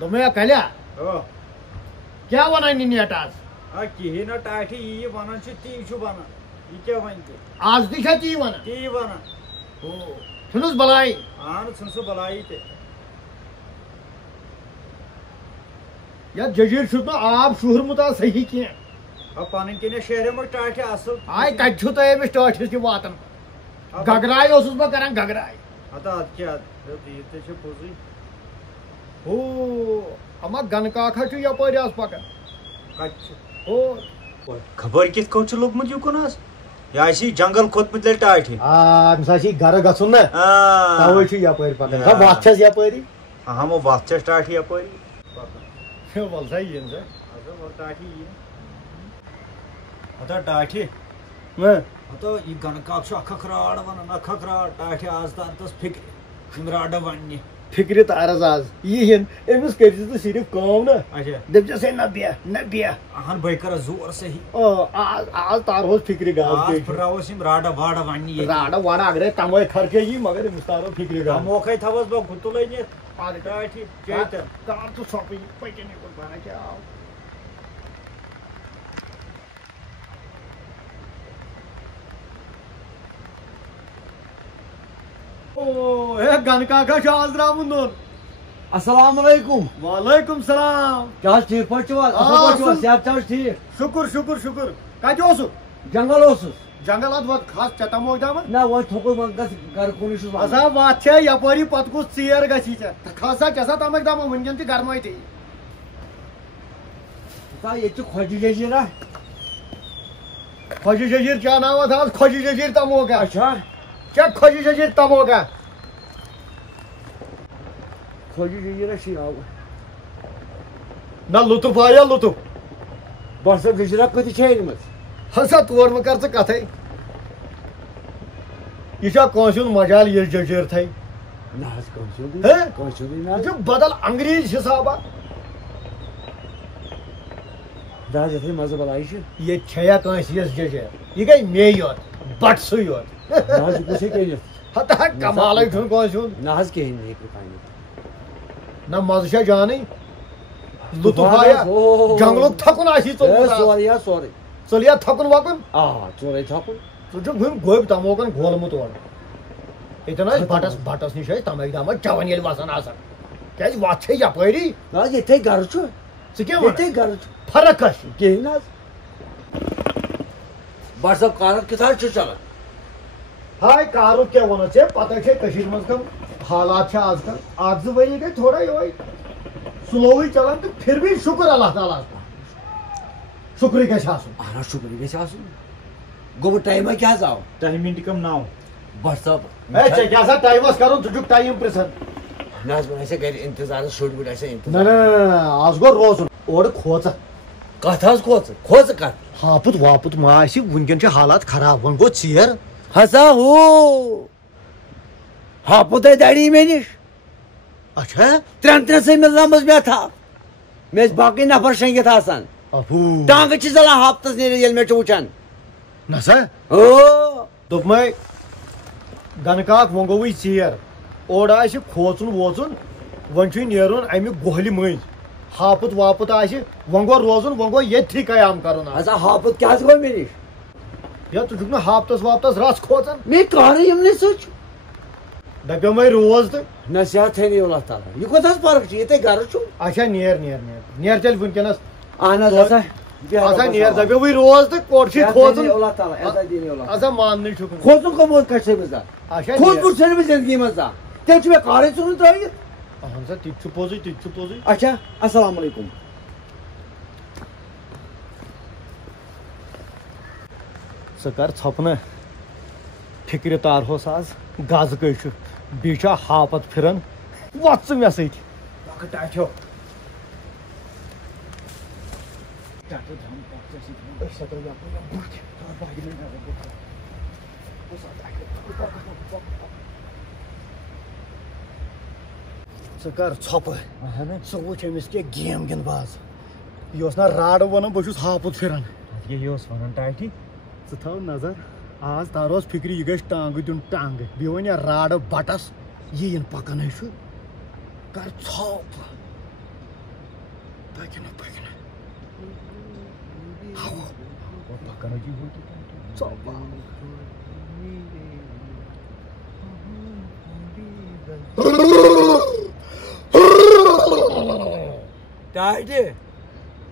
دوٚپمَے کَلیا کیٛاہ وَنان یہِ نیٹ آز کِہیٖنۍ نہٕ ٹاٹھِ یی وَنان چھُ تی چھُ وَنان یہِ کیٛاہ وَنہِ تہِ آز تہِ چھا تی وَنان تی وَنان ژھٕنُس بَلاے اہن ژھٕن سُہ بَلایی تہِ یَتھ جٔجیٖر چھُس نہٕ آب شوٗرمُت آز صحیح کینٛہہ پَنٕنۍ کِنۍ شیریمٕتۍ ٹاٹھِ اَصٕل آے کَتہِ چھُو تۄہہِ أمِس ٹٲٹھِس تہِ واتان گگراے اوسُس بہٕ کران گگراے اَدٕ اَدٕ کیٛاہ یہِ تہِ چھُ پوٚزُے اما گنہٕ کاکھا چھُ یپٲرۍ آز پکان کَتہِ چھُ خبر کِتھ کٔنۍ چھُ لوٚگمُت یُکُن حظ یہِ آسہِ جنگل کھوٚتمُت تیٚلہِ ٹاٹھِ أمِس آسہِ گرٕ گژھُن نا تَوے چھُ یپٲرۍ پکان سا وَتھ چھس یپٲری اہم وَتھ چھَس ٹاٹھِ یپٲری وَل سا یِن سا ٹاٹھِ یی ہتا ٹاٹھِ ہتا یہِ گنہٕ کاک چھُ اکھ راڈ وَنان اکھ راڈ ٹاٹھِ آز تار تس فِکرِ یِم راڈٕ وَننہِ فِکرِ تارس آز یِہِن أمِس کٔرزِ ژٕ صرف کٲم نا دٔپزٮ۪س ہے نہ بیٚہہ نہ بیٚہہ اہن بٔے کرس زور صحیح آز تارہوس فِکرِ گاز پھٕٹراوُس یِم راڈٕ واڈٕ وَننہِ راڈٕ واڈٕ اگرے کمٲے خرچے یی مگر أمِس تارو فِکرِ گاز موقعے تھاوس بہٕ گُتُلے نِتھ ٹاٹھِ چیتن کر ژٕ سۄپٕے پٔکِن یِکُن بنہ کیٛاہ آو گنہٕ کاکھا چھُ آز درٛامُت نوٚن السلام علیکم وعلیکم سلام کیٛاہ حظ ٹھیٖک پٲٹھۍ چھِو حظ اصٕل پٲٹھۍ چھِو حظ صحت چھا حظ ٹھیٖک شُکُر شُکُر شُکُر کتہِ اوسُکھ جنگل اوسُس جنگل اتھ وۄنۍ کھس ژےٚ تموکھ دامن نہ وۄنۍ تھوٚکُس وۄنۍ گژھ گرٕ کُنٕے چھُس بہٕ ہسا وتھ چھےٚ یپٲری پتہٕ کُس ژیر گژھی ژےٚ کھس سا کیٛاہ سا تمٕکۍ دما وٕنکٮ۪ن تہِ گرمٲے ژےٚ ییٚتہِ چھِ کھۄجہِ جٔجیٖرا کھۄجہِ جٔجیٖر کیٛاہ ناوا تھاوس کھۄجہِ جٔجیٖر تموکھا اچھا کیٛاہ کھۄجہِ جٔجیٖر تموکھا کھۄجہِ جٔجیٖرا چھِ یاوٕ نہ لطف آیا لطف بٹ صٲب جٔجیٖرا کۭتِس چھِ أنۍمٕژ ہسا تور مہ کر ژٕ کتھے یہِ چھا کٲنٛسہِ ہُنٛد مجال یہِ جٔجیٖر تھے نہ حظ کٲنٛسہِ ہُنٛدُے ہے کٲنٛسہِ ہُنٛدُے نہ یہِ حظ چھُ بدل انگریز حسابا نہ حظ یتھٕے مزٕ بلاے چھِ ییٚتہِ چھےٚ کٲنٛسہِ یۄس جٔجیٖر یہِ گٔے مے یوت بٹسٕے یوت نہ حظ یہِ کُس ہیٚکہِ أنِتھ ہتا کمالے چھُنہٕ کٲنٛسہِ ہُنٛد نہ حظ کِہیٖنۍ نہٕ ہیٚکہِ نہٕ أنِتھ نہ مزٕ چھا جانٕے لطف آیا جنگلُک تھکُن آسی ژوٚلمُت سورُے حظ سورُے ژٔل یا تھکُن وکُن آ ژورے تھکُن ژٕ چھُکھ وُنہِ گوٚبۍ تموکن کھولمُت اورٕ ییٚتٮ۪ن ٲسۍ بٹس نِش ٲسۍ تمٕکۍ دما چٮ۪وان ییٚلہِ وسان آسان کیٛازِ وتھ چھے یپٲری نہ حظ ییٚتھے گرٕ چھُ ژٕ کیٛاہ ییٚتھے وَنان گرٕ چھُ فرق کَس چھِ کِہیٖنۍ نہ حظ بٹ صٲب کارُک کِتھ حظ چھُ چلان ہاے کارُک کیٛاہ وَنو ژےٚ پتہ چھے کٔشیٖرِ منٛز کَم حالات چھِ آز کل اکھ زٕ ؤری گٔے تھوڑا یِہوے سلووٕے چلان تہٕ پھر بھی شُکر اللہ تعالیٰ ہس شُکرٕے گژھِ آسُن اہن حظ شُکر گژھِ آسُن گوٚو ٹایما کیٛاہ حظ آو 10 مِنٹہِ کم 9 بٹ صٲب ہے ژےٚ کیٛاہ سا ٹایمس کرُن ژٕ چھُکھ ٹایم پرژھان نہ حظ وۄنۍ آسہِ گرِ انتظارس شُرۍ وُرۍ آسہِ نہ انتظار نہ آز گوٚو روزُن اورٕ کھوژا کتھ حظ کھوژٕ کتھ ہاپُت واپُت ما آسہِ وٕنکٮ۪ن چھِ حالات خراب وۄنۍ گوٚو ژیر ہسا ہو ہاپُتے دَڑی مےٚ نِش اچھا ترٛٮ۪نسٕے مِلنٲمٕژ مےٚ تھپھ مےٚ ٲسۍ باقٕے نفر شٔنگِتھ آسان ٹانگہٕ چھِ ژَلان ہفتس نیٖرِتھ ییٚلہِ مےٚ چھُ وٕچھان نہ سا ہو دوٚپمَے گنہٕ کاک وۄنۍ گوٚوُے ژیر اورٕ آسہِ کھوژُن ووژُن وۄنۍ چھُے نیرُن اَمہِ گۄہلہِ مٔنٛزۍ ہاپُت واپُت آسہِ وۄنۍ گوٚو روزُن وۄنۍ گوٚو ییٚتھی قیام کرُن ہسا ہاپُت کیٛاہ حظ گوٚو مےٚ نِش یا ژٕ چھُکھ نہٕ ہاپتس واپتس رژھ کھوژان مےٚ کارٕے یِمنٕے سۭتۍ چھُ دپیومَے روز تہٕ نہ صحت تھٲینی اللہ تعالیٰ یہِ کوٗتاہ حظ فرق چھِ ییٚتے گرٕ چھُ اچھا نیر نیر نیر نیر تیٚلہِ وٕنکٮ۪نس اہن حظ ہسا نیر دپیوٕے روز تہٕ کورٕ چھُے کھوژُن اللہ تعالیٰ عزت دِنی اللہ ہسا ماننٕے چھُکھ کھوژُن کموت کتہِ چھُ أمِس اچھا کھوژمُت چھُنہٕ مےٚ زندگی منٛز زانٛہہ تیٚلہِ چھُ مےٚ کارٕے ژھٕنُن ترٲوِتھ اہن سا تہِ تہِ چھُ پوٚزُے تہِ تہِ چھُ پوٚزُے اچھا السلام علیکم ژٕ کر ژھۄپنہٕ فِکرِ تارہوس آز گز کٔہۍ چھُ بیٚیہِ چھا ہاپت پھِران وۄتھ ژٕ مےٚ سۭتۍ لۄکٕٹ ٹاٹھیو ژٕ کر ژھۄپہٕ ژٕ وٕچھ أمِس کیٛاہ گیم گِنٛدباز یہِ اوس نہ راڈٕ ونان بہٕ چھُس ہاپُت پھِران یہِ اوس ونان ٹاٹھِ ژٕ تھاو نظر آز تاروس فِکرِ یہِ گژھِ ٹانگہٕ دیُن ٹانگہٕ بیٚیہِ وۄنۍ راڈٕ بٹس یہِ یِن پکان ہے چھُ کر ژھۄپ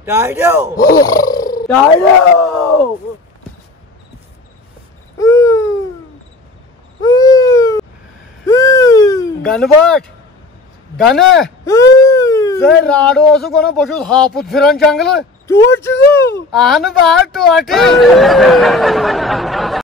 Dido! Dido! Ganvat! Gane! Say Rado also gonna push us half with Firan jungle. Ahn baat to ati.